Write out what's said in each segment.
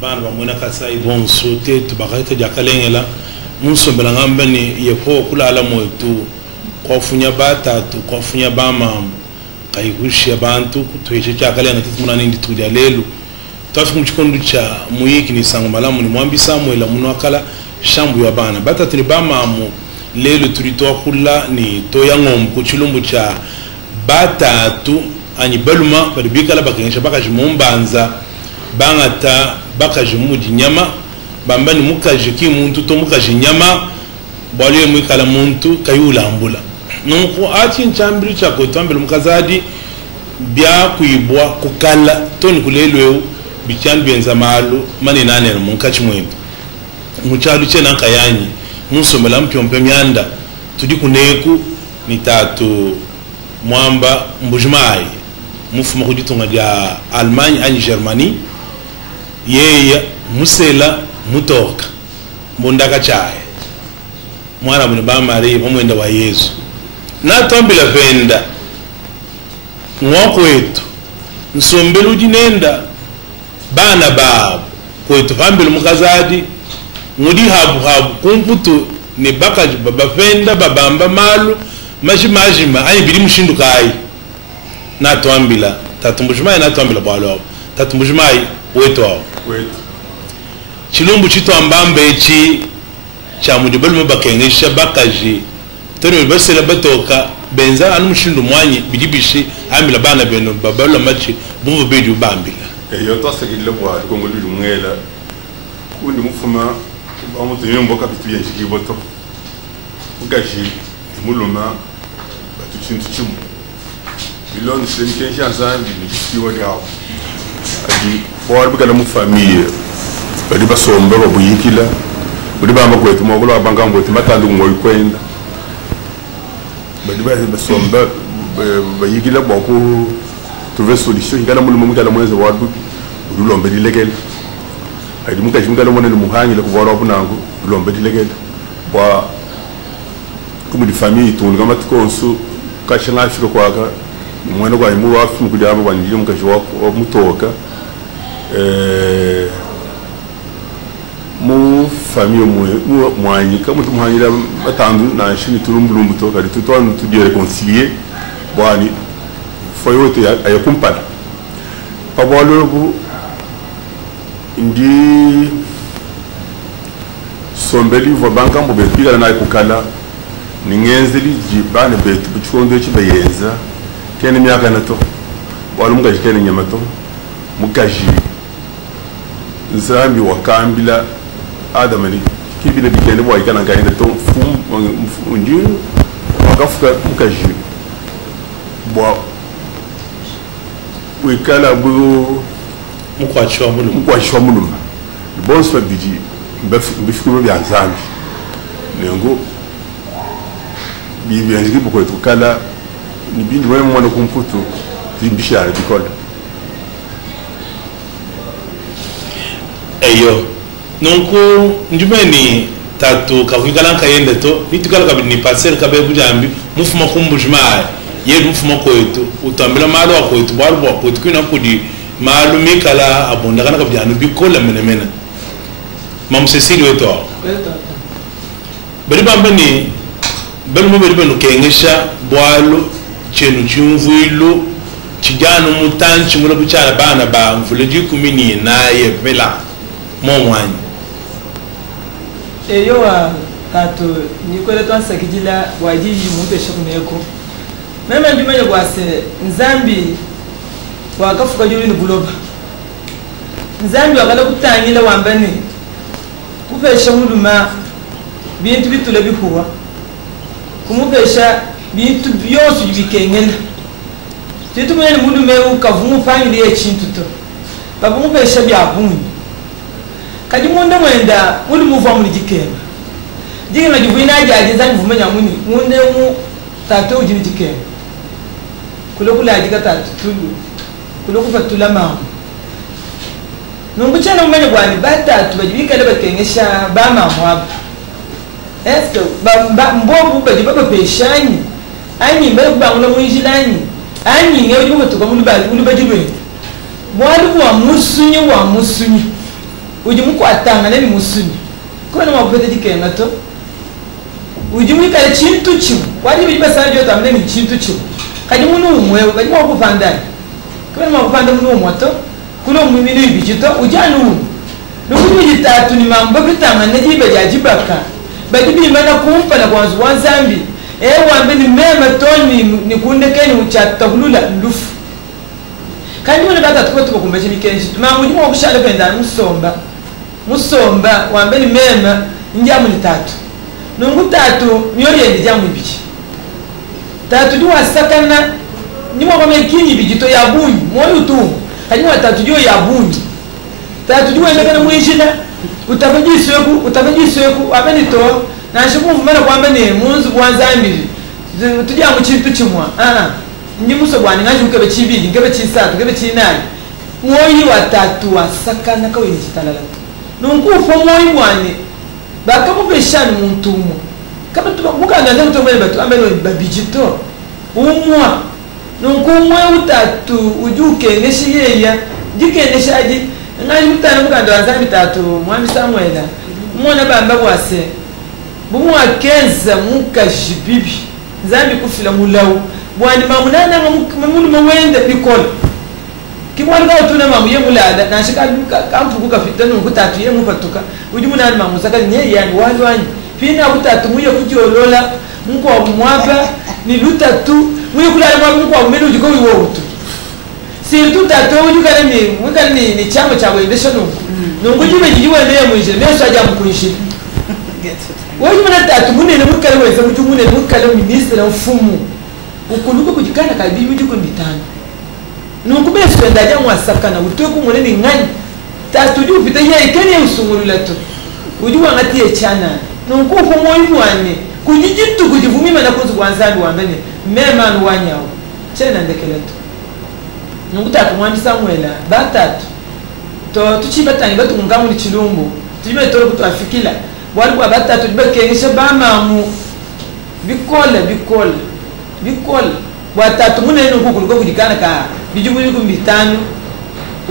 Ban ba mona kasa ibon sote to bakata jakalengela munso belangamba ni yeko kula ala moetu kofunya bata to kofunya bama kaigushi abantu kutweje jakalena titumuna ndi tudya lelo tafu mchikondo cha muyiki ni sango malamu ni mwambi Samuel muno akala shambu ya bana bata tuni bama mu lelo tulitoa kula ni toyangom kuchilumbu cha bata tu ani baluma baribikala bakenyesha bakajimumbanza bangata bakajimudi nyama bambani mukajiki muntu to mukajinyama bwaliye mwikala muntu kayulambula nuko ati nchambiri cha kotambele mukazadi bya kuibwa kukala toni kulelwe bichandu benza malo mane nane munkachi mwembe muchalu chena kayanyi musomela mpyompe myanda tudi kuneku ni tatu mwamba mbujumai mufuma kujitunga dia Allemagne ani Germany yeye musela mutoka mbondaka chaye mwana bune ba Maria mwenda wa Yesu na tombela venda ngokwetu nsombelu jinenda bana babo kwetu hambele mukazadi ngudi habu kumputu ni bakaji baba venda babamba malu majima ayi bili mushindu kai na toambila tatumbujumai na toambila bwalo tatumbujumai wetu wao chilumbu chito ambambe chi cha mudibelu bakengesha bakaji tore basela batoka benza anu mushindu mwanyi bidibishi amila bana beno babalo machi bumvu bedi ubambila yo tosegile bwa kongolu lumwela kundi mufuma amutu nyomboka bitu yenjiki boto ugaji muluma batuchintu chimu bilon semkenshi azambi bikiwa yao adi bwari bukala mu famille badi basomba babuyikila budi bamba kwetu mogolo abanga ngoti matandu ngoyi kwenda badi basomba bayikila boko trouver solution ngala mulimo mukala mweze wadu udulombe dilegel adi mukaji mukala mona muhangile kubora obunango ulombe dilegel bwa comme di famille tout ngama tkonsu kashanga afika kwaka mwana kwa imu wafu mukujaba banjije mukaji wako mutoka mu famille mwanyi kama tumuhanyira batandu na shini turumbulumbu toka ditutwanu tudie réconcilier bwani foyote ayakumpala pabwalobu ndi sombeli vo banka mbo bepika na ikukala ningenzeli jibane betu buchikondo chibayenza kene myaka nato walumuga jikene nyamato mukaji nzambi wakambila adamani kibile dikene bwa ikana ngaenda to fum ndi wakafuka mukaji bwa wikala bu mukwachwa muluma bonso bidi mbifikuru bya nzambi nengo bibi yanjiki boko tukala ni bindi wewe mwana kumputu zimbishara bikola eyo nonko njumeni tatu kakikala kayenda to nitukala kabini parcel kabe bujambi mufuma kumbujuma ye mufuma kwetu utambila malo akwetu bwalo kwetu kuna kudi malo mikala abonda kana kabyanu bikola menemena mamsesili wetu bari bambani bali mo bali nukengesha bwalo chenu chumvuilo chijano mutanchi mula buchara bana ba mvuleji kumini naye vela momwanyi eyo wa tatu nikwele twansa kijila wajiji mute shakuneko meme mbimenye kwase nzambi wakafuka juri ni buloba nzambi wakala kutangila wambani kupesha muluma bintu bitule bikuwa kumupesha bintu byose bikengena titu mwene mulume ukavumu pangile yechintu to babu mu pesha bya bunyi kadi munda mwenda muri muva muri jikema jikema jivina jaje zangu vumenya muni munde mu tato ujini jikema kulokula jika tatu tulu kulokufa tulama nungu chana umenya gwani batatu bajibika leba kengesha bama mwaba eske mbobu bajibaba peshanyi anyi mbele kubangula mwinjilani anyi ngewe jibuka tuka muli bajibwe mwalimu wa musunyi ujimu kwatanga nani musunyi kubena mwapete jikenga to ujimu ikale chintu chimu wadi bijiba sana jota mneni chintu chimu kajimunu umwewe bajimu wakupandani kubena mwakupanda munu umwato kulo mwimini ibijito ujanu nukuji bitatu ni mambo bitanga nejibe jajibaka bajibi imana kumpa na kwanzu wanzambi wambe ni mema toni ni kundekeni uchatahulula ndufu kandi wone kata tuko kumbeje mikenji mamuji mo kushale penda musomba wambe ni mema njamu ni tatu nungu tatu myori ndi jamu ibiki tatu diwa sakana nimo kwa mekinyi bijito ya bunyi moyo tu kandi wa tatu dio ya bunyi tatu diwa ndekana mwishina utavajisweku abeni to na shiku mara kwamba ni munzu bwanzambiri tujya mu kintu kimwa ndi muso bwani ngaje ukebe kibiri ngebe kisatu ngebe kinani moyi watatu wasakana kawe ni kitalala nunkufa moyi bwani bakamubeshana muntumu kama tubukana ndio tubele batu ambelo babijito umwa nunkumwe utatu ujuke neshiyeya jikeneshaji ngaje mutana mukando wanzambi tatu mwami Samuela mwana bamba bwase bumwa kenza mukajibibi zambi kufila mulawu bwani mamunana mamulu mawende bikola kimwali ka utuna mamu ye mulada na shika kamfukuka fitano ngutatu ye mupatuka uju munana mamu saka nye yani wani fina utatu muye kujolola mko mwapa ni lutatu muye kulala mwa mko umelu ujuko wiwo utu si tutatu uju kale ni chamo cha wendesha nungu jibe jiwe ndiye mwije meso aja mkuishi woyi mwana tatu munene mukale weza mutu munene mukale ministre mfumu ukuluko kujikana kabibi ujuko mitano nukube swenda ja mwasakana utoku munene ngani tatu ju pita ye ikene usungulula to ujuwa ngati echana nukupo moyi wane kujijitu kujivumima na kuzu kwanzandu wambene mema nwanyawo chena ndekeleto nukutatu mwami Samuela batatu to tuchibatani batu ngamu ni chilumbu tujibe tolo kutuafikila wali kwa batatu bekengisha bamamu bikola watatu munene nkukuluko kujikana ka bijubu bitano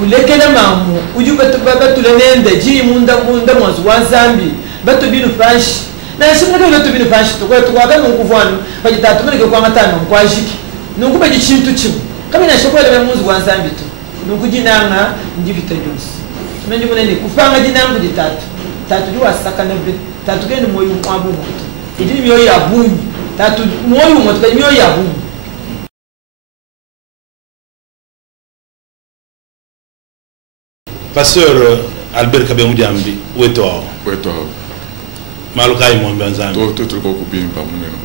ulekele mamu ujuba tubaba nende ji munda mwanzu wanzambi batu binu fashi na shimwe batu binu fashi tukwaga nkuvwanu bajitatu muneke kwa matano kwajiki nukuba gichintu chimu kama na shokola be munzu wanzambi tu nukujinanga ndivita jonsi tumenye munene kufanga jinangu ditatu tatu jua sakana be tatu gende moyo mwabu moto idini mioyo ya bunyi tatu moyo moto kwenye mioyo ya bunyi Pasteur Albert Kabe Mujambi weto malukai mwambi anzambi to tuko kubimba muneno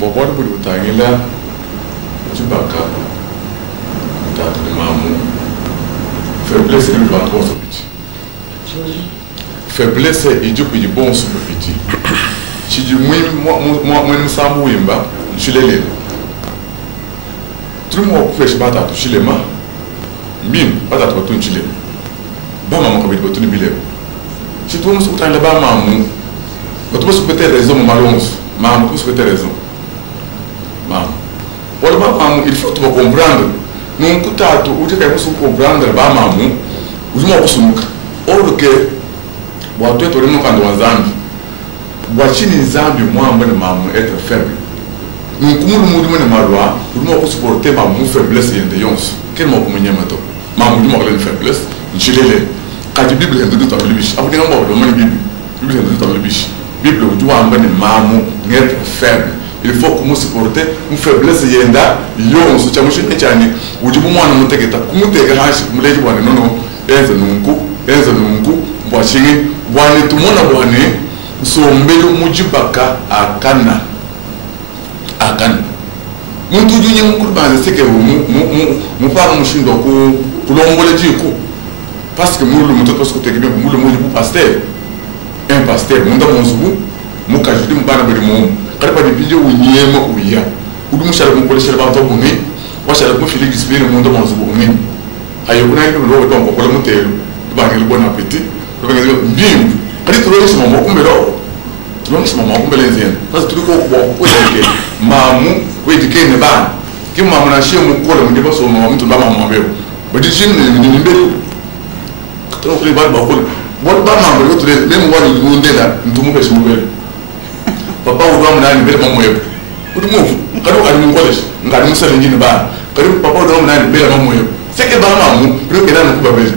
bobora buli utangila chibaka tatu ni mamu faiblesse ni batwa sobiti faiblesse ijuku jibon sobiti chiji mwen samu wimba nchilele trumo kufresh batatu chilema min batatu batun chilema bama makabidi batuni bile chitu musu kutangila ba mamu batu musu peut-être raison malons mamu musu peut-être raison mamu wala ba mamu il faut tu comprendre non kutatu utaka musu comprendre ba mamu uzuma kusumuka or que watu wetu walimo kando wa zambi wachini zambi mwamba ni mamu être faible nkumulu muri mwana marwa ulimo kusuporter mamu faiblesse yende yonso quel mot kumenyama to mamu ulimo kala faiblesse nchilele kaji bible hendu to bibish abu ngamba do mani bible hendu to bibish bible ujua amba ni mamu être faible il faut que nous supporter une faiblesse yenda yonso chamushine cyane ujibu mwana mutegeta kumutega hashi kumuleji bwana nono enza nungu mbwashini bwani tumona bwani sombelu mujibaka akana muntu junye mukuru banze seke mu para mushindo ku pour l'envoyer dire parce que nous le moto parce que tu es bien pour le monde pasteur un pasteur mon dans mon zoubou mon cas je dis mon bana bari mon quand pas de vidéo ou niema ou ya ou dum shala mon policier ba to bongi wa shala ko fili display mon dans mon zoubou ni ayo kuna ni lo to ko le motelo ba ni le bon appétit to ba bien ali to lo mo ko mbelo to lo mo ko mbele zen parce que ko ko ke mamu ko dike ne ba ki mamu na she mo ko le mo de ba so mo mo to ba mamu be ba di jin ni mbelo to ko ba ba ko bon ba mamu le to le même wa ni mo ndela ntumu be so mbelo papa o do amna ni be mamu ye o du mo kadu ari mo ko le ngari mo sale ni ba kadu papa o do amna ni be mamu ye c'est que ba mamu pro que na ko ba be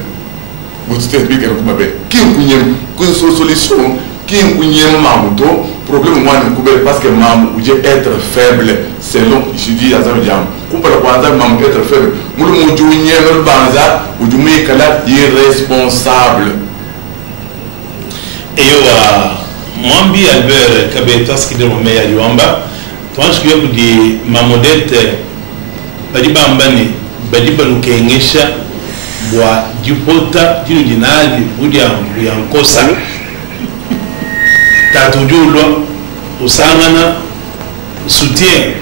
vous expliquez comment bien qui une solution qui une mamu to problème moi ne couper parce que mamu ou être faible selon je dis à ça jam couper la kwanza mamu être faible mulu mo jo nyeno banza ou du me kala irresponsable et yo Mwambi Albert Kabetas qui demande meya yuamba toi je veux dire mamodette badi bambani badi balukengesha bwa jipota jino jinali udia yankosa tatujulwa usangana soutien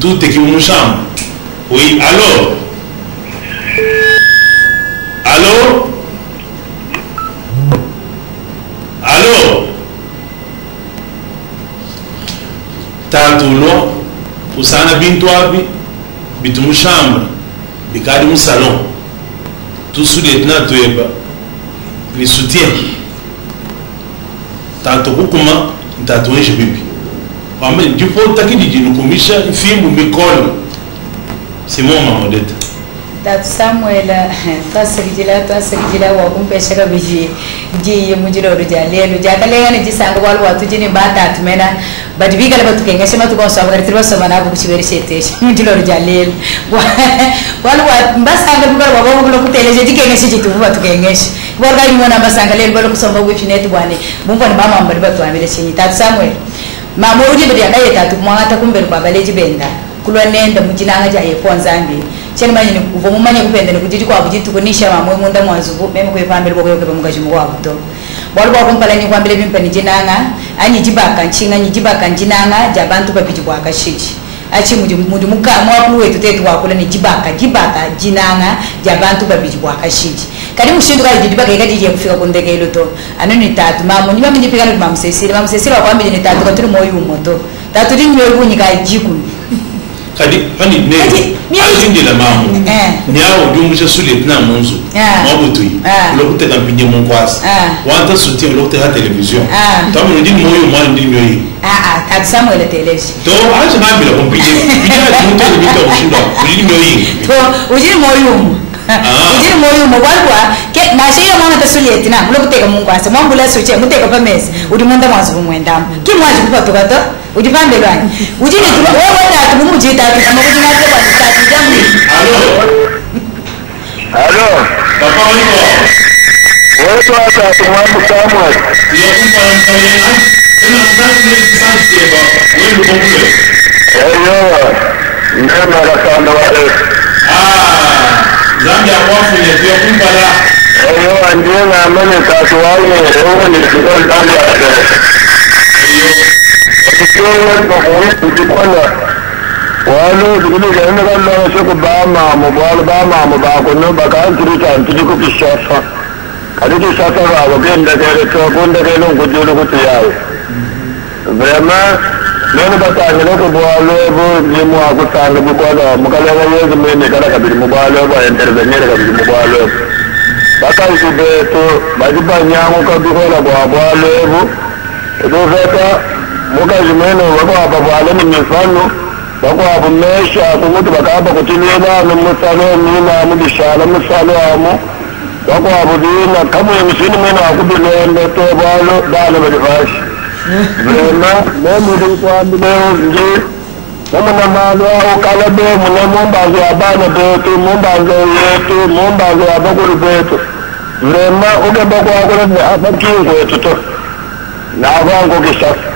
tout équipe oui allô allô allô tatulwa usana bintu abi bitumushamba bikadi mu salon tout sous les tenants les soutiens tanto kukuma tatuisha bibi wame ndipo takidi jinukumisha fimbu mikono Simon Mamodeta that Samuel twasirigila wakumpesha kabiji ji mujiro rujalelo jakalenga ni jisango walu watu jini bata atmena badibigala batukengesha matukonso abagaritirwa sobana bukuchiberi shetesh mujiro rujalelo walu mbasanga bugala wabo bulo kuteleje jikengesha jitu batukengesha borga imona mbasanga lelo balo kusomba wifinet bwane bumva ni mama mbali batu amile chinyi that Samuel mama uje bidi adaye tatu mwata kumbere kwa baleji benda kulwa nenda mujinanga jaye ponzambi cheni manye kuva mumanye kupenda nekutiti kwa bujitu kunisha mamwe munda mwazubu meme kwepambele boko yoke bamugajimu wa buto bwalwa kumpala ni kwambele bimpani jinanga anyi jibaka nchinga nyi jibaka njinanga jabantu babiji kwa kashiji achi mudu mukamwa kuwe tutetu wakula ni jibaka jinanga jabantu babiji kwa kashiji kadi mushindu kali jibaka ikadi je kufika kundege iloto anoni tatu mamu nyima mjipigana mamsesile wakwambele ni tatu katuri moyo umoto tatu dini yoyu nyika jiku kadi hani ne ajindi la mamu nyao jumuisha sulit na munzu mabutui lokute kampinye monkwasi wanta soutien lokute ha television tamu ndini moyo mwana ndini yoyi at Samuel television to aje mambi la kompije bija tuto bito kushinda ndini yoyi to ujini moyo walwa ke na sheyo mwana tasulieti na lokute ka monkwasi mambula soche muteka pamesi udimunda mwazu mwendamo kimwaji kupato gato ujipambe lwani ujini wewe tatu mumujita tatu kama kujina kwa tatu jambo allo papa wiko wewe tu hata tumwangu Samuel ya kumpa mtayena tena mtaki ni santi baba wewe mbongule eyo ndema kasanda wale zambi akwafu ni ya kumpa la eyo ndiye na mene tatu wale eyo ni kidogo ndani ya walo dulu jana kan na se ko ba ma ko no ba kan tiri kan tiri ko kishafa kali ki sasa ba genda kare to gonda ke no ko jolo ko tiyawo vraiment nene ba ta ne ko walo bo ni mo ko sanga bu ko da mo kala ga yezo me ne kala ka bi mo walo ba intervenir ka bi mo walo ba ka su be to ba di ba nyango ka bi ko la walo bo do veta muka jimeno wako hapa wale ni mifano wako hapo mesha kumutu bakaba kutimia na msalo nina mudishala msalo amo wako hapo dina kama yemshini mena akubile to balo dale badifash bema memu kwa leo nje mama na malo au kala be muna mombazo abana betu mombazo yetu mombazo abakuru betu vrema ugeba kwa akona abakingo yetu na vango kisasa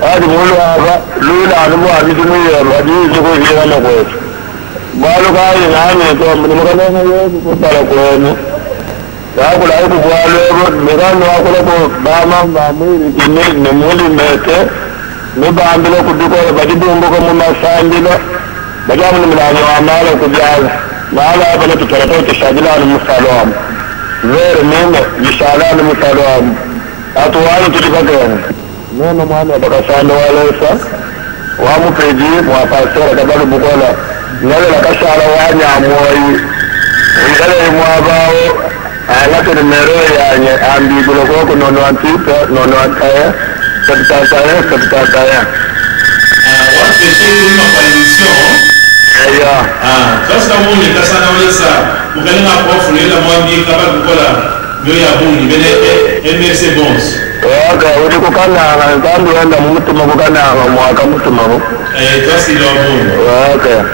hadi mulu hapa lula anubu abidumuye hadi yuko hira na kwetu bwalo kayi nani tombo nimukanena yesu kutala kwenu yakula ayi kubwalo ebo mikano wakula ko bama bamwiri kini nemuli mete nibambile kudikola badibumbuka mumasandilo bajamu nimilani wamala kubyala maala abana tutaratote shagilani musalomu vere nime yishalani musalomu atuwani tutipakene neno mwana abakasanda walesa wamupeji mwapasera kabalu bukola nyalela kashala wanyamoyi ngale mwabawo alakene mero yanye ambigulo koko nono antita nono antaya septataya watu shiri kwa emission sasa mune kasana walesa mukalina kwa fulela mwambi kabal bukola nyo ya buni bene MRC Bons waka uri kukananga nzambi wenda mumutima kukananga mwaka mutima ho twasi lo buni waka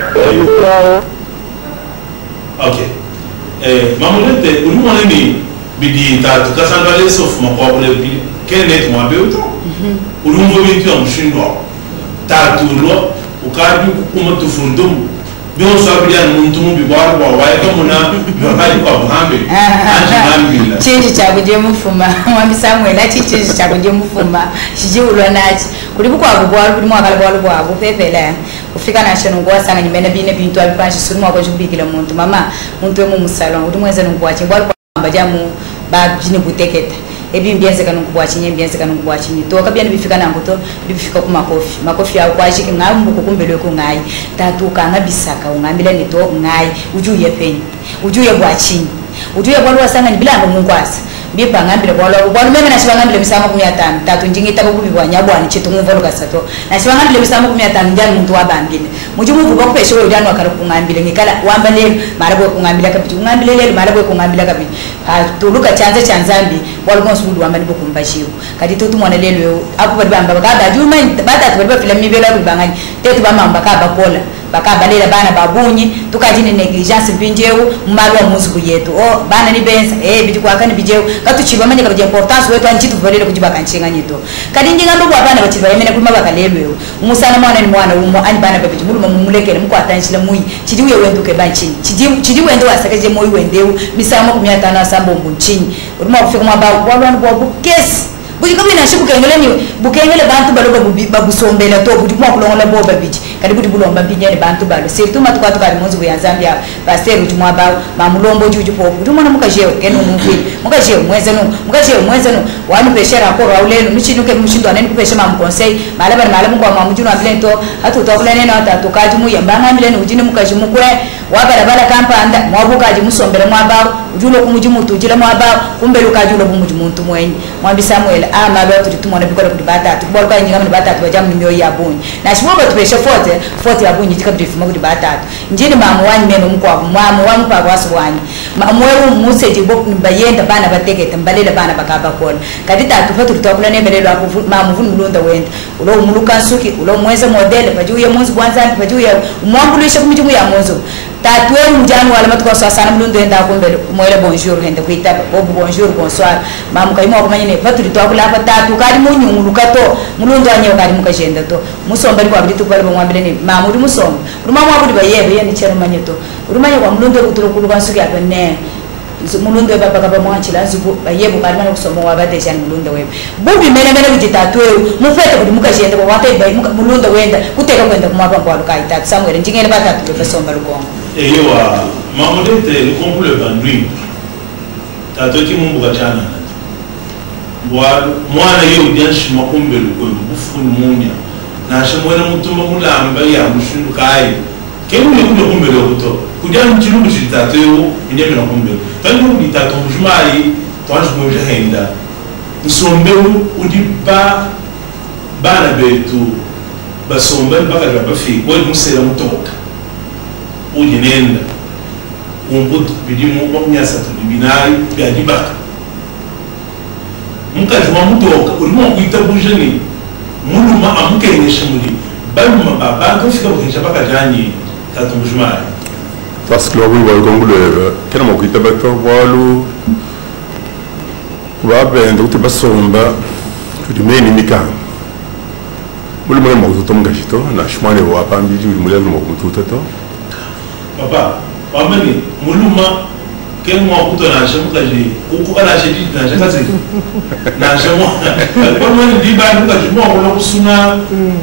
okay mamulete ulimwana ni bidi tatu kasana walesa fuma kwa bule kenet mwabe uto ulumvo bintu ya mshindwa tatu lo ukadi kuma tufundum bion sabiya muntu mu bibwar bwa waye kamuna bakali kwa buhambe anjambila chinji chakuje mufuma mwambi Samuel achi chinji chakuje mufuma shiji ulwa nachi kulibu kwa bubwar kuli mwakala bwa bwa bupepela kufika na shano ngwa sanga nyimene bine bintu abipanshi suri mwako jubikila muntu mama muntu emu musalon udi mweze nungwachi bwa kwa jamu ba bini buteketa ebi mbienze kanu kubwachinye mbienze kanu kubwachinye to kabya nibifika nanguto bifika ku makofi ya kwashiki ngambu kukumbelwe ku ngai tatu kanga bisaka ungambile nito ngai ujuye penyi ujuye bwachinye ujuye bwalwa sanga nibilanga mungwasa bipa ngambile bwalwa meme na shibangambile misamo 15 tatu njingita kubibwa nyabwani chitu ngumvolo kasato na shibangambile misamo 15 njani muntu wabambile mujumu vuga kupeshe we udani wakala kungambile ngikala wambale marabwe kungambila kabiti ungambile lelo marabwe kungambila kabiti tuluka chanzambi walgonso budu wambani bokumbashiwo kati tutu mwana lelo apo bali bamba bakada juma bata tubali bafila mibela kubangani tetu bamamba kabakola bakabalela bana babunyi tukajine negligence binjewu mumalo wa muziku yetu bana ni benza biti kwakani bijewu katuchiba manye kabaje importance wetu anchitu volele kujibaka nchenga nyito kadi njinga ndo bana bachiba yemene kuma bakalelwe umusana mwana ni mwana umo ani bana babiti mulu mumulekele mukwatanchila muyi chidiwe wenduke banchini chidiwe wendo wasakaje moyi wendewu misamo 15 asambombu nchini uruma kufika mabao walwana bwa bukesi buji kama ina shibu bukengele bantu balo babusombela to buji kwa kulongola bo babiji kadi buji bulomba binyane bantu balo sirtu matuka kali munzu ya Zambia pasteur uji mwabao mamulombo juju po buji mwana mukajeo kenu mumvi mukajeo mwezeno wanu peshera ko raulelo michinuke mushindo aneni kupesha mam conseil malaba mungu wa mamujuno abilento hatu tokula na tatu kaji mu yambanga milene ujine mukaji mukwe wabala kampa anda mwabukaji musombela mwabao ujulo kumujimu tujile mwabao kumbe lukajulo bumuji muntu mwenyi mwambi Samuel ama leo tulitumona bikola kudibata tukubona kwa nyinga mudibata tubajamu nimyo ya bunyi na shiboba tubeshe forte ya bunyi tikabdifu makudibata njini mamu wanyi meno mkwa mamu wanyi pa kwasu wanyi mweru museji boku mbayenda bana batekete mbalela bana bakaba kola kadita tufa tulitokula nemelelo apo mamu vunu mulunda wenda ulo muluka suki ulo mweze modele pajuye munzu bwanza pajuye umwambulisha kumijumu ya munzu tatwe mujani wala matuko sana mulundu enda kumbele mwele bonjour hende kuita bobu bonjour bonsoir mamu kaimo akumanyine patuli twakula hapa tatu kali munyungu kato mulundu anyewe kali mukajenda to musomba liko abiti pale bomwambile ni mamu uri musomba uri mamu abudi bayebe yani chero manyeto uri manye kwa mulundu kutulukulu kansuki apa ne mulundu baba kaba mwanchila zibu bayebo kali mana kusoma wabate chani mulundu webe bubi mene kujitatu mufete kudi mukajenda kwa wate bayi mulundu wenda kuteka kwenda kumwapa kwa lukai tatu Samuel njingene batatu besomba lukongo eyo mamudete lukongo le bandui tatoti mumbuka chana mwana yeo byanshi makumbelo kwa bufuni munya na shamwena mutuma mulamba ya mushindu kai kemu ne kumbelo kuto kujya mchilu chitato yo inyeme na kumbelo tangu bitato mjumari twanju moja henda nsombelu udiba bana betu basomba mpaka bafi kwa musela mutoka ujinenda umbuto bidimu kwa mnyasa tulibinari bya dibaka mukazi wa mutoka urimo kuita bujeni muluma amukenyesha muri baluma baba kufika kuhisha baka janye tatu mujumari parce que l'on va gongole kana mo kuita bato walu wabenda kuti basomba kuti meni mikanga muluma mo kutoka ngashito na shmane wa pambiji mulelo mo kututa to papa wamani muluma ken mo kuto na shamu kaji uko kana shedi na shakazi na shamu kwa mani di ba nuka jimo wala kusuna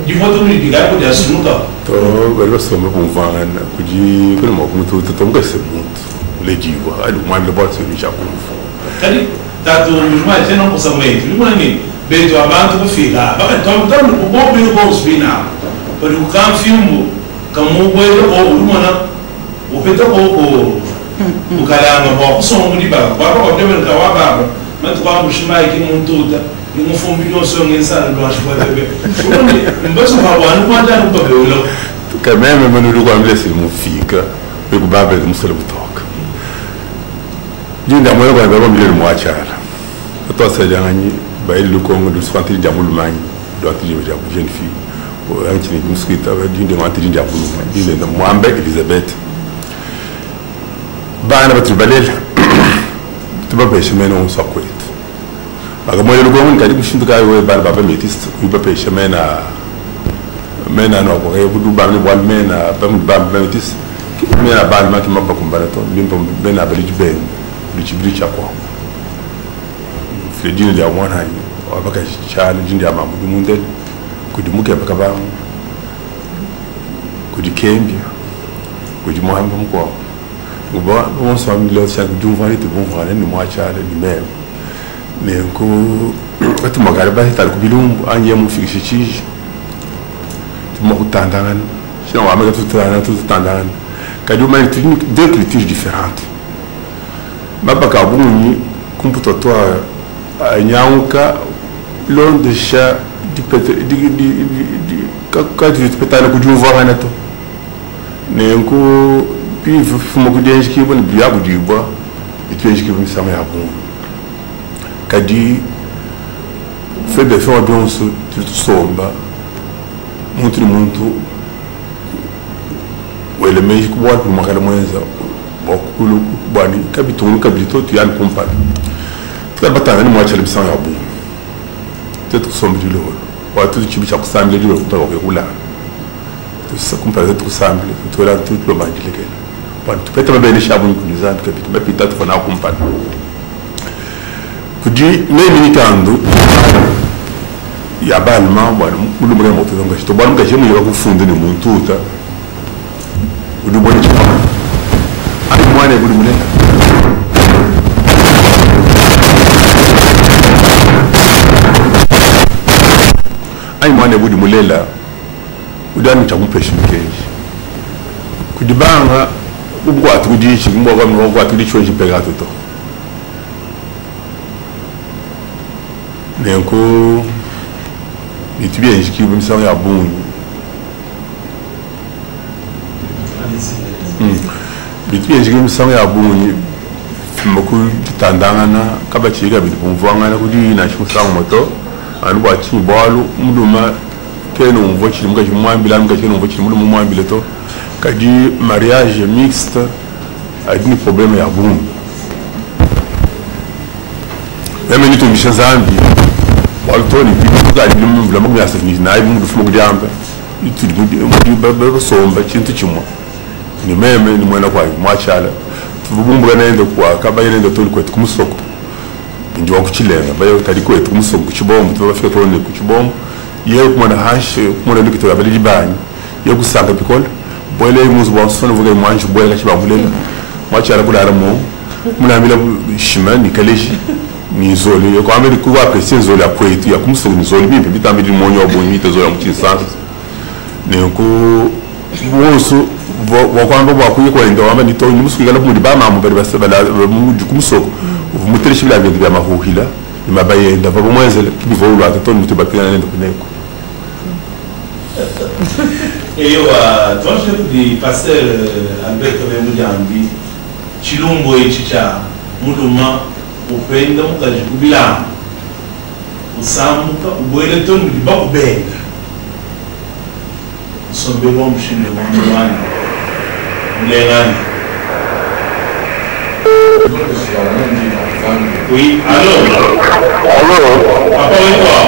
di moto ni diga ko dia sunuka to belo sombe kumvanga kuji kuna mo kumutu to mga semuntu lejiwa adu mwambe botso ni chakumfu kali tatu muluma tena ko samwe muluma ni beto abantu kufika baka tom bo bi ko spina bari ku kan filmu kamu boyo ko ulumana upeta ko ukalanga ba kusonga ndi ba ko demel ka wa ba matu ba mushima iki muntu ni mufumbi yose ngensana ndo ashwa bebe mbaso ba wanu kwanda no bebe ulo quand même manu ko amle sil mu fika be ku ba be musala butoka jinda moyo ko ba mbile mu achara to sa jangi ba ilu ko ndu sfanti jamul mani do ati je jabu jeune fille o anti ni muskita ba jinda ngati jinda jamul mani jinda Mwambe Elizabeth bana batribalel tuba peshe mena on sakwet aga moyo lugo mun kadi kushinduka yo bana baba metist uba peshe mena no ko e budu bana wal mena bam baba metist mena bana ma ki mabba kumbarato bimbo bena baliji ben bichi chakwa fledine ya mwana hayi abaka chana jindi ya mamudu mundel kudi muke baka ba kudi kembi kudi muhamba mko uba on so am lo cha du vani te bon vani ni mwa cha ni même ne ko atu magara ba tal ku bilum anye mu fi chi tu mo tandangan sinon wa ma tu tandangan ka du man deux cultures différentes mabaka bunyi kumputo to nyanka l'on de chat du pétale que du voir un ato nenko puis fumo ko denji ki bon biya bu di bois et tu enji ki bu sama ya bon kadi fait de faire bien ce tout somba montre muntu wele meji ko wa pour makala moyenza bokulu bani kabito tu yan compa tu ba ta ni mo chale bisa ya bon peut-être que sombe du lo wa tu ci bi cha ko samle di lo ko ko kula tu sa compa tu samle tu la tout le mandi lekel wa tu peut-être ba ni shabu ko nizan kabito ba pitatu fa na compa kudi me militando ya balma bwana mulu mwe moto zonga chito bwana mkaje mu yaba kufunde ni muntu uta udu bwana chapa ari mwana bulu mune ai mwana bulu mulela udani chakumpesha mkenji kudibanga ubwa tudichi mbwa kwa mbwa tudichi wenji pegato to nenko itu bien que me são ya bom itu bien que me são ya bom mako tandanga na kaba chiga bi kumvanga na kudi na shusa moto anu ba chi balo muduma keno mvochi mga jumwambila mga keno mvochi muduma mwambila to kadi mariage mixte adini problème ya bom même ni to mishazambi Waltoni bitu ga dimu bla mu yasa ni na ibu fu mu jamba itu mu ba somba chintu chimo ni meme ni mwana kwa mwachala tubumbu ga nende kwa kaba yende toli kwetu kumusoko ndi wakuchilenga bayo tali kwetu kumusoko kuchibombo tubafika tone kuchibombo ye kumana hashe kumana ndikito ya bali banyi ye kusanga bikol boile muzu ba sonu vuga mwanju boile ga chibambulela mwachala kula mo muna bila shimani kaleji ni zoli yo kwa mbe kuwa pese zoli apoetu ya kumsonga ni zoli bibi bitambi di monyo obonyi tezo ya mchinsansa nenko woso wa kwamba ba kuyi kwa ndo amba ni to ni musuka mu di ba ma mu bari basabala mu di kumsoko mu teleshi bila bintu ya mahuhila ni mabaye nda ba mweze kibivo ulo atato ni tubakira nende kuneko eyo tonje di pasteur Albert Mujambi chilumbo ichicha muduma upenda mukaji kubila usamuka ubwele tonu liba kubenga sombe wa mshinde wa mwani mlengani oui allo papa oui quoi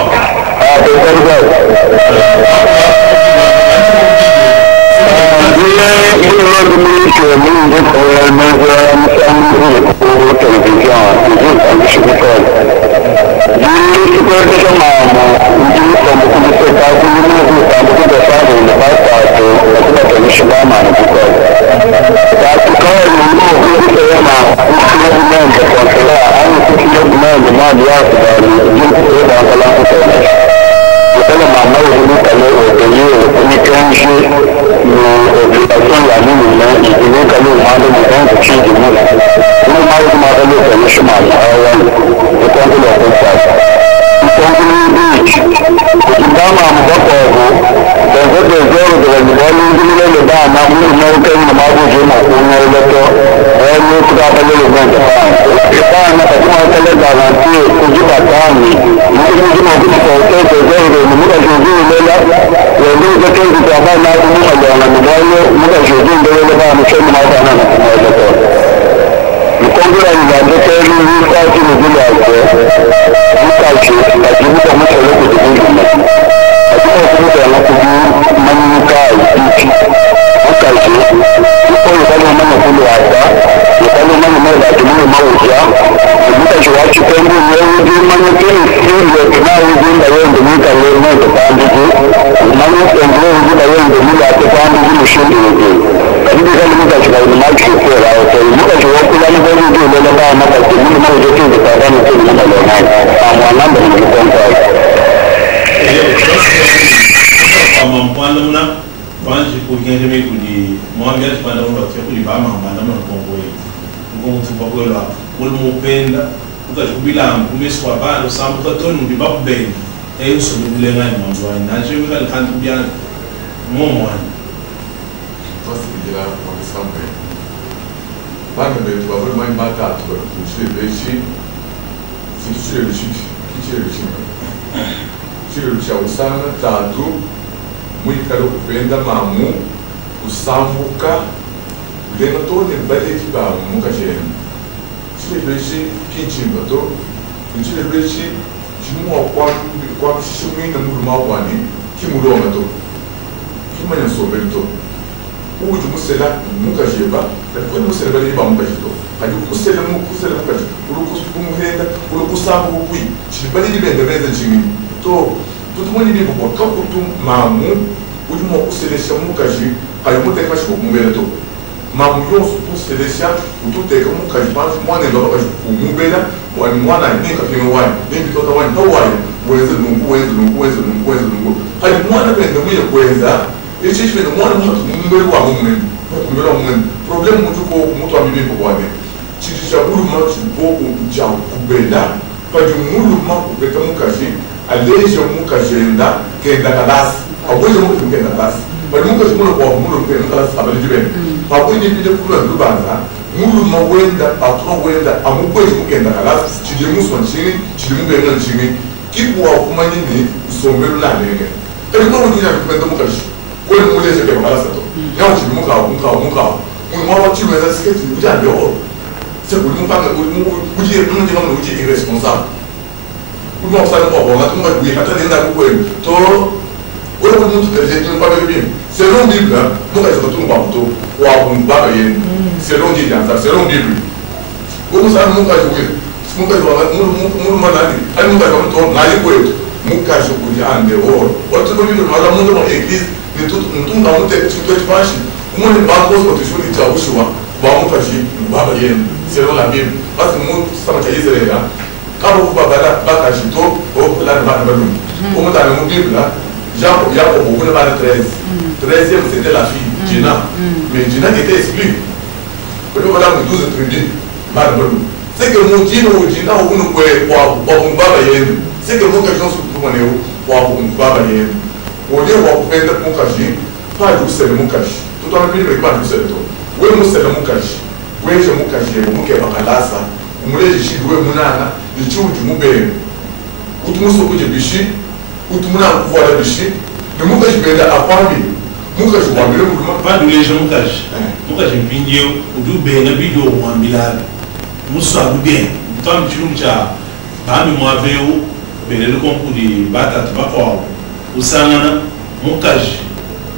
usangana mukaji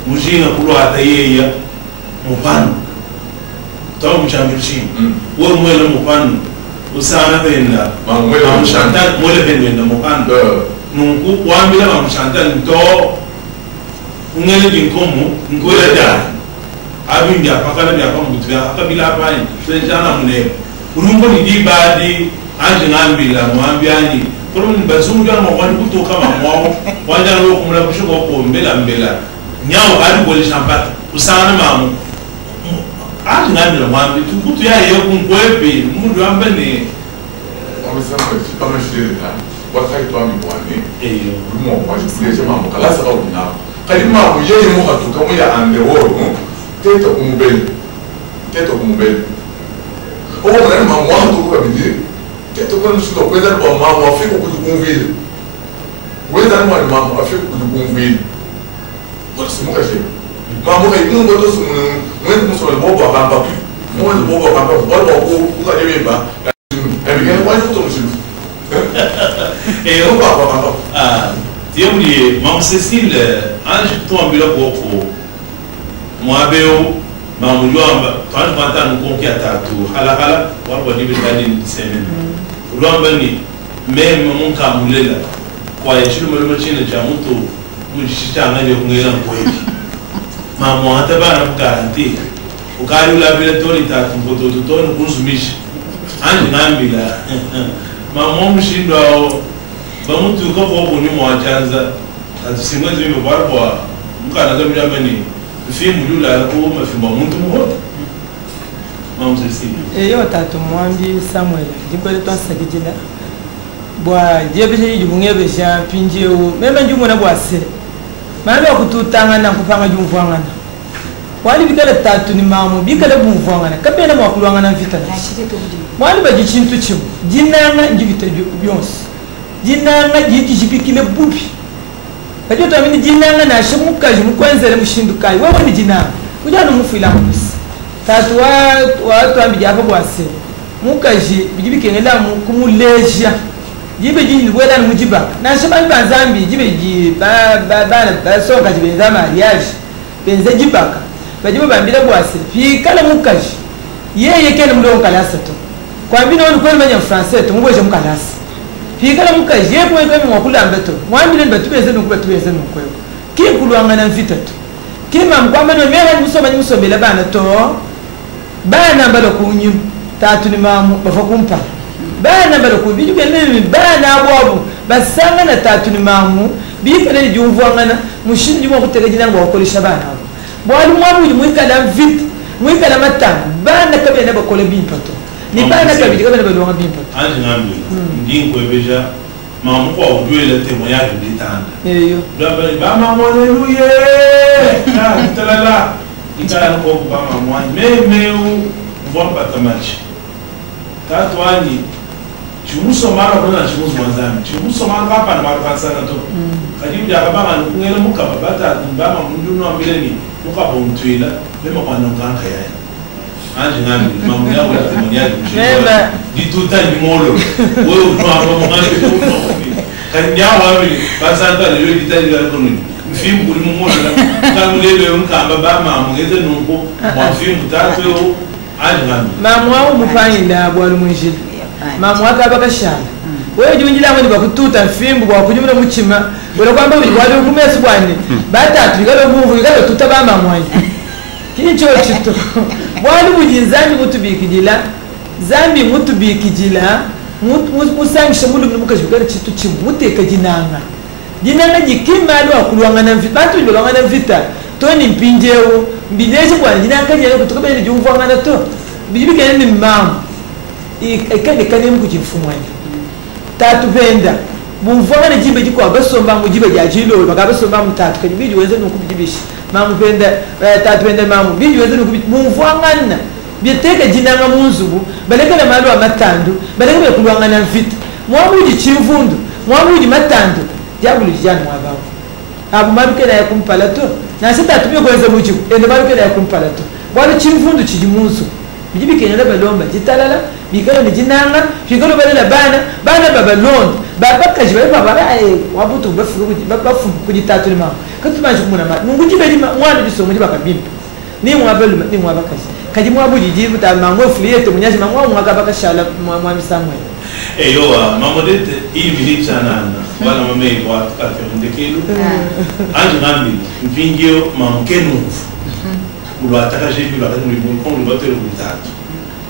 mujinga kulo hata yeya mupano tawa mchambishi wo mwele mupano usana venda Chantal mwele venda mupano nungu wambila ma Chantal ndo ngele dinkomo ngoya da abingi apakala bya pamutya akabila apani sejana mune urumbo ni dibadi anje ngambila mwambiani problem bazungu ya mwani kutoka mamwao wanja ro kumula kushuko ko mbela nyao ali bole champata usana mamu anje ngambila mwambi tukutu ya yo kunkwepe mundu ambane amesema kama shirika wakati tu amibwane eyo rumo kwa shule mamu kala sababu na kalima yeye mo hatuka mo ya ande woro teto kumubele owo mwana mamu wangu kabidi teto kwa nusu kwenda kwa mamu afiko kujukumvile wenda ni mamu afiko kujukumvile kwa simuka je mamu kai mungu to sumu mwezi musole bobo abamba mwezi bobo abamba bobo ko kujebeba ebigene kwa futo mushiru baba diomli mamu Cécile anje tuambila ko mwabeo mamujwamba twantu kwantanu konki atatu halakala wabo dibitani semen ulwamba ni meme munka mulela kwa yeshulu mulimo chine cha mtu mujishitanga nje kungela kweli mama hata bana garanti ukali ulabile tori tatu mboto tutoni kunzumisha anje ngambila mama mshindwa bamuntu ko ko nyuma wachanza atusimwezi mimi barwa mukana gamira ni filmu lula ko mafimba muntu muhoto mamu Cécile eyo tatu mwambi Samuel dikole to sagijila bwa jebje jibungebe sha pinjeo meme njumona bwase mama kututanga na kupanga jumvangana wali bikala tatu ni mamu bikala bumvangana kabena makulwangana vita wali baji chintu chimu jinanga njibita byonse jinanga jijibikile bubi kajo to amini jinanga na shimuka jimukwenzele mushindukai wewe ni jinanga kujana mufila musi tatu wa ambi japa bwase mukaji bijibikengela mu kumuleja jibe jini wela mujiba na shaba banzambi jibe ji ba soka jibe za mariage benze jibaka bajibe bambira bwase fi kala mukaji yeye kele mdo kalasa to kwa mbina woni kweli manya français to muboje mukalasa fikala mukaje ko ko mo kulamba to mwambile batubeze nukuba tubeze nukwewe kikulwangana mfitatu kima mkwamba no mera musomela bana to bana balo kunyu tatu ni mamu bafakumpa bana balo kubiju kenene bana abwabu basanga na tatu ni mamu bikala ni jumvwangana mushindi mo kutegejina ngo bakolisha bana abo bwali mwabu mwikala mfit mwikala matanga bana kabena bakole bimpato ni bana kabidi kabena balonga bimpato anje ngambi ndingo ebeja mamu kwa udwele témoignage bitanda eyo dabali ba mamu haleluya na talala ikala ko ba mamu memeu mbomba tamachi tatu ani chumuso mara kuna chumuso mwanzami chumuso mara hapa na mara sana to kadimu ya baba ngela mukaba bata mbama mundu no ambeleni mukaba untwila bema kwa nonganka yaye anje ngambi mamu yao ya témoignage mshika dituta ni molo wewe unapo mwanzo kanya wawe basanta lelo ditali la kono mfimu kuli mumola kamulele unkamba ba mamu ngeze numpo mwafimu tatu anje ngambi mamu wao mufanyinda bwalu mwishili mamu akabaka shala wewe junjila ngo bakututa mfimbu kwa kujumula muchima bora kwamba wali kumesi bwane batatu bigalo muvu bigalo tutaba mamu wanyi kicho chito wali bujinzani mutubikijila zambi mutubikijila musangisha mulu mukashugara chitu chimute kajinanga jinanga jikimalo akulwangana vita batu bilwangana vita toni mpinjeo mbineje bwana jinanga nyalo kutoka bene jumvwangana to bijibikene ni mamu ikende kane mukujifumwanya tatu benda bumvana jibe jiko basomba mu jibe jajilo bakabasomba mu tatu kanje bidi weze nokubijibisha mamu benda tatu benda mamu bidi weze nokubumvana biteka jinanga munzubu balekana malo amatandu balekana kulwangana mfita mwamuji chimvundu mwamuji matandu jabulu jana mwabao abu mabikena yakumpalato na sita tubyo kweze mujibu ende mabikena yakumpalato wali chimvundu chijimunzu bijibikenya balomba jitalala bikalo ni jinanga bikalo balela bana babalon babakaji baba wabutu bafu kujitatu ni mama katumaje kumuna mama ngujibeli mwana bisomo jibakabimpa ni mwabelu ni mwabakashi kadi mwabuli jibu ta mango fliete munyaji mango mwakabakashi ala mwami Samuel eyowa mamodete ili sana wala mame kwa kafe ndekelo anje ngambi mpingio mamkenu ulwataka jebi ulwataka mulibonko ulwatero bitatu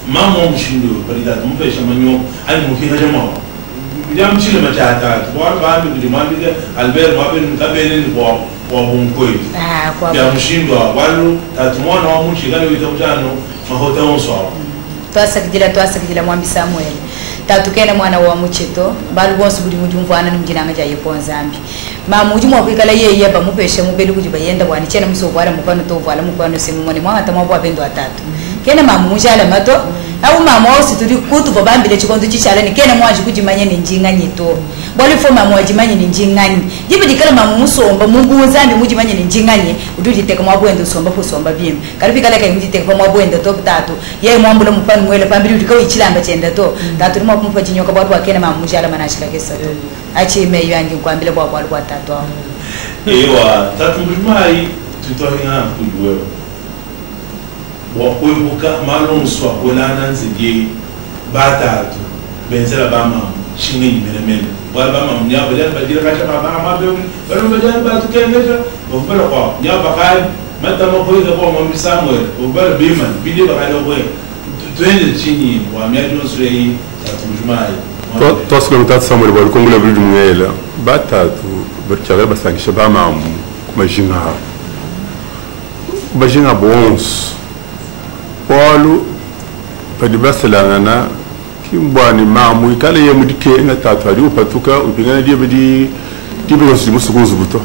mama mshindo balidatu mpesha manyo ali mukinga jamaa William Chile machata kwa baadhi kulimwambia Albert wapi mkabele ni kwa bonkoi ya mshindo walu tatumona wa mchigani witakujano mahota onswa twasakijila mwambi Samuel tatukena mwana wa muchito balu bonsu budi mujumvana nimjinanga jaye ponzambi mamuji mwa kwikala yeye ba mupeshe mubeli kujiba yenda bwani chena musovara mupano tovala mupano simu mwana mwa tamwa bwa bendo atatu kena mamuji ala mato au mama wose tuli kutu babambile chikondo chichala ni kena mwaji kujimanya ni njinganye to bali fo mama wajimanya ni njinganye jibu dikala mama musomba mubunzambi mujimanya ni njinganye ududi teka mwabwendo somba po somba bim kalipi kala kai mujiteka pa mwabwendo to tatu yeye mwambulo mupano mwele pambili udika ichilamba chenda to tatu mwa kumpa chinyoka bwa kena mamuji ala manashika kesa to achi meyo yangi kwambile bwa tatu ewa tatu mjumai tutohinga kujwewe wakwebuka malonswa kolana nzige batatu benzela bama chini melemele wala bama mnyaba jana bajira kacha baba mabe balo bajana batu kengeja bofala kwa nyaba kai mata makoiza kwa mwambi Samuel bofala biman bide bakalo kwe twende chini wa miajo nsrei tatu mjumai toslo mtatu Samuel bali kongula bulu mwela batatu barchaga basangisha bama kumajinga bons Paulo padi baselana kimbwani mamu ikale ye mudike nga tatu ali upatuka upingana die bedi tibe ko simu sukunzu buto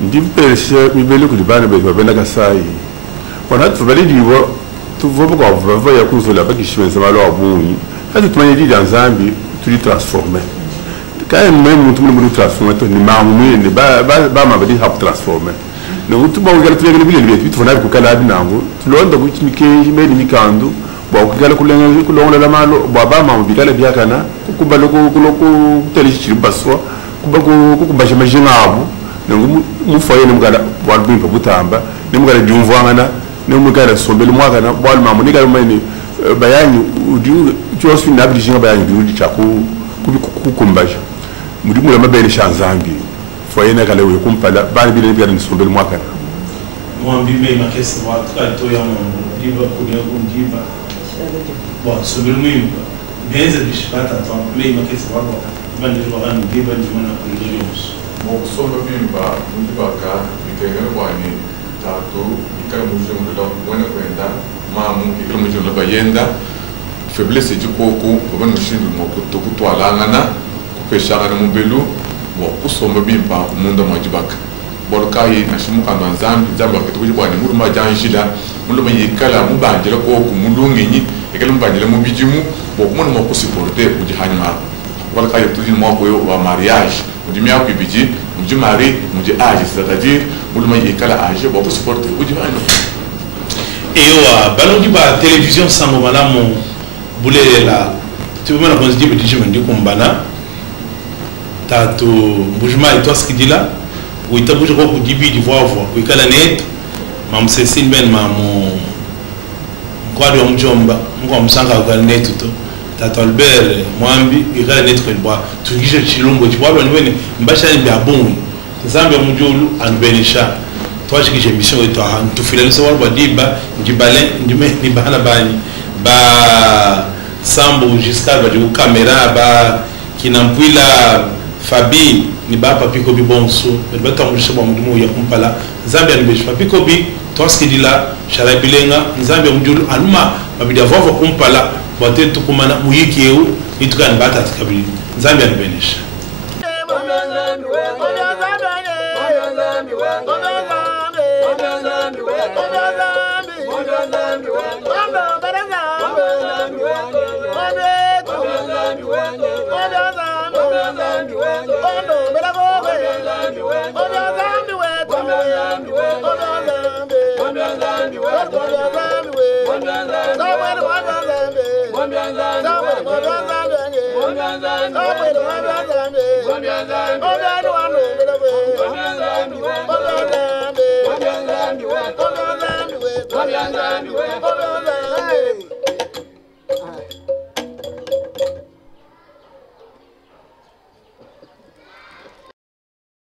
ndimpeshe mibele kulibana be babenda kasai wana tubali dibo tuvobo ko vava ya kuzola bakishwenza malo abunyi kati tumanye di danzambi tuli transformer quand même tout le monde transformer to ni mamu ni ba mabadi hap transformer no tuba ngala tuyegele bile bile tufuna kukala abinango tulonda kuchimike imeli mikando ba kugala kulenga kulonga la malo baba mama bikala byakana kukuba loko telishiri baswa kuba kukubaje majinabu ngo mufaye nemugala walbimba butamba nemugala byumvangana nemugala sombele mwakana bwal mama nikala mani bayani udiu cyosu nabijinga bayani bindi chaku kukumbaje mudimu la mabele shanzambi foyena kale we kumpala bali bile bigala nisombele mwaka mwambi me makesi wa to ya mungu diva kunya kundiva bon sombele mwimba benze bishipata fa me makesi wa kwa bandi wa ngani diva ni mwana kunyos mo somba bimba mundibaka bikengere kwani tatu bikala muje mudala mwana kwenda mamu bikala muje mudala bayenda faiblesse jikoko babana mushindu mo kutwalangana kupeshana mubelu bo kusomba bimba munda mwajibaka bolkai nashimu kando nzambi nzambi wakati bwani muru majanjila mundo mayikala mubanjira ko kumulunginyi ekala mubanjira mubijimu bo kumuna mo kusiporte ujihani mara bolkai tujin mo ko wa mariage mujimya ko biji mujimari muji age c'est-à-dire mundo mayikala age bo kusiporte ujihani ewa balongi ba television sango malamu bulela tubona ko nzibe dijime ndikumbana tatu mbujuma itoskidila uitabuje ko kudibi divwavwa kuikala net mamsesini ben mamu kwadi wa mjomba ngo msanga kwa net to tatu Albert mwambi ikala net ko bwa tungije chilongo chibwa ni wene mbasha ni byabungi nzambe mujulu anbenisha twashikije mission eto antufilele so walba diba njibale njime ni bana bani ba sambo jusqu'à ba du caméra ba kinampwila Fabi ni bapa piko bi bonso be batamujisha bwa mudumu ya kumpala Zambia ni beshi piko bi toskidila sharabilenga Zambia mujulu anuma mabidi avava kumpala bote tukumana muyikeu itukani bata tikabili Zambia ni benisha Zambi